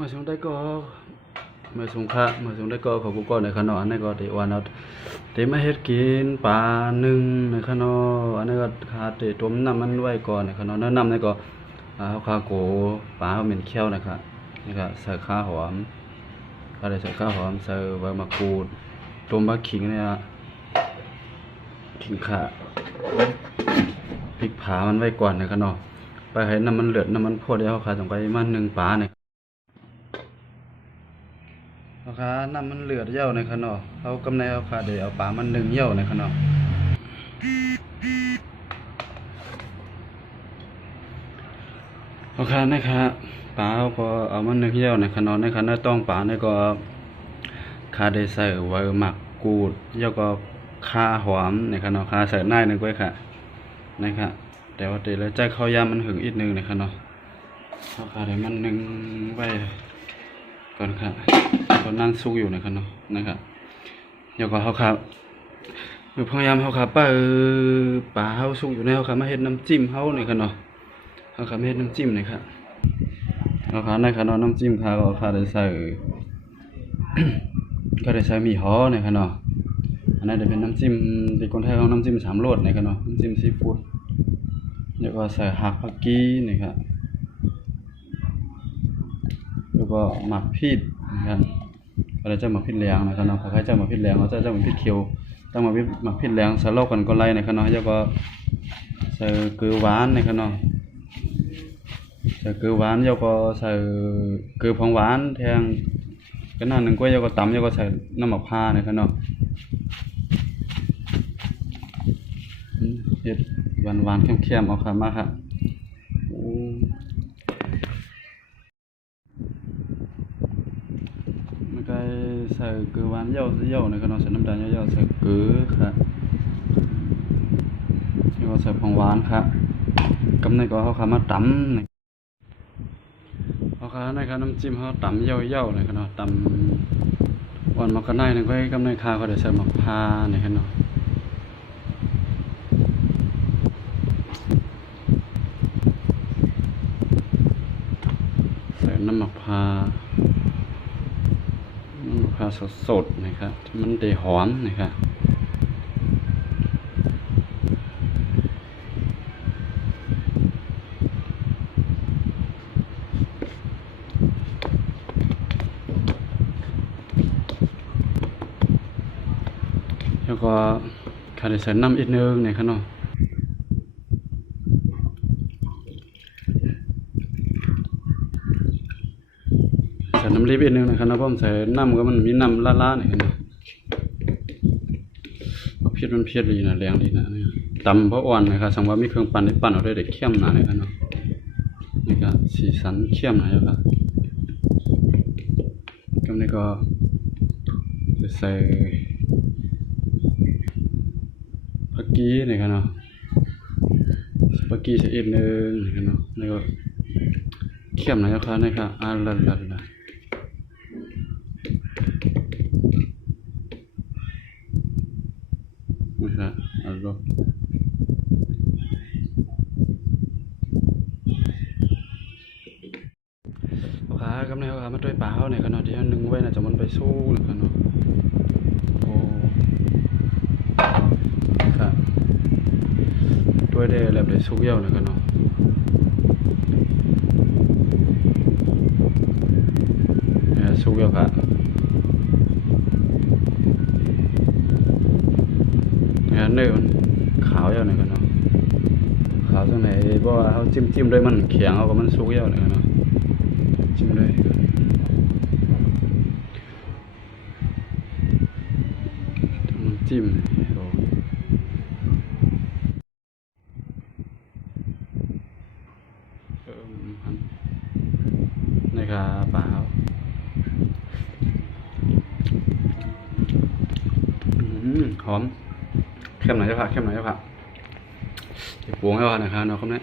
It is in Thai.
มาชงได้ก็มาชงค่ะมาชงได้ก็ขอกูก่อนในขนมอันนี้ก็เดี๋ยววันเอาเดี๋ยวมาเฮ็ดกินปลาหนึ่งในขนมอันนี้ก็คาเดี๋ยวต้มน้ำมันไว้ก่อนในขนมน้ำนี่ก็เอาข้าวโกปลาเอาเหม็นเคี้ยวนะครับนี่ก็ใส่ข้าวหอมก็ได้ใส่ข้าวหอมใส่ใบมะกรูดต้มบะขิงเนี่ยขิงข่าพริกผามันไว้ก่อนในขนมไปให้น้ำมันเลือดน้ำมันพอได้เอาขาลงไปมันหนึ่งปลาเนี่ยเอาขาน้ำมันเลือดเย่าในขนมเอากำไรเอาขาเดี๋ยวเอาปลามันหนึ่งเย่าในขนมเอาขานะครับปลาพอเอามันหนึ่งเย่าในขนมในขณะต้องปลาในก็ขาได้ใส่ไว้หมักกูดเย่าก็ข่าหอมในขนมข่าใส่หน้าหนึ่งไว้ค่ะนะครับแต่ว่าเดี๋ยวใจข้าวยำมันหึงอีกนึงนะครับเนาะเอาขาเดี๋ยวมันหนึ่งไว้ก่อนครับก็นั่งซุกอยู่นะครับเนาะนะครับเดี๋ยวก็เขาครับพยายามเขาครับปลาเขาซุกอยู่ในเขาครับมาเฮ็ดน้ำจิ้มเขาเนี่ยครับเนาะเขาครับมาเฮ็ดน้ำจิ้มเนี่ยครับเขาครับในครับเนาะน้ำจิ้มเขาก็ขาได้ใส่ ก็ได้ใส่หมี่ฮ้อเนี่ยครับเนาะอันนั้นจะเป็นน้ำจิ้มที่คนไทยเขาน้ำจิ้มสามรสเนี่ยครับเนาะน้ำจิ้มซีฟู้ดแล้วก็ใส่หักผักกีนี่ครับแล้วก็หมักพริกนะครับอะไรจะหมักพริกแดงนะครับเนาะใครจะหมักพริกแดงเขาจะหมักพริกเขียวต้องหมักพริกแดงใส่ลอกกันก็ไล่นะครับเนาะแล้วก็ใส่เกลือหวานนะครับเนาะใส่เกลือหวานแล้วก็ใส่เกลือผงหวานแทงก็นั่นหนึ่งก็แล้วก็ตำแล้วก็ใส่น้ำมะพร้าวนะครับเนาะเฮ็ดหวานๆเค็มๆเอาครับมาครับมันก็ใส่เกลือหวานเย่านะครับเนาะใส่น้ำตาลเย่าใส่เกลือครับแล้วก็ใส่ผงหวานครับกำในก็เอาขามาตำเอาขาในครับน้ำจิ้มเขาตำเย่าเลยครับเนาะตำอ่อนมากระไนหนึ่งก็กำในข้าวก็ได้ใส่มะพร้าวนี่ครับเนาะน้ำมะพร้าวสดๆนะครับที่มันได้หอมนะครับแล้วก็ขาดใส่น้ำอีกนึงนะครับเนาะใส่น้ำรีบอีกนึงนะครับนะเพราะผมใส่น้ำก็มันมีน้ำล้าๆหน่อยนะเพี้ยนมันเพี้ยนดีนะแรงดีนะเนี่ยตำเพราะอ่อนนะครับสังว่ามีเครื่องปั่นได้ปั่นเอาได้เข้มหนาเลยครับเนาะนี่ก็สีสันเข้มหน่อยครับก็นี่ก็จะใส่ผักกีนี่ครับเนาะผักกีใส่อีกนึงนี่ครับเนาะนี่ก็เข้มหน่อยครับนี่ครับละนะครับแล้วขากำเนิดขามาด้วยเปล่าเนี่ยขนาดที่นึงไว้นะจะมันไปสู้เลยขนาดโอ้ครับด้วยได้แบบได้สู้เยี่ยวเลยขนาดสู้เยี่ยวครับเนี่ยเนื้อมันขาวเยี่ยวเลยขนาดขาวตรงไหนเพราะว่าเขาจิ้มด้วยมันแข็งเอาก็มันสู้เยี่ยวเลยขนาดจิ้มเลยจิ้มนี่ครับเปล่าหอมเข้มหน่อยจะผักเข้มหน่อยจะผักปรุงให้ว่านะครับเนาะครับเนี่ย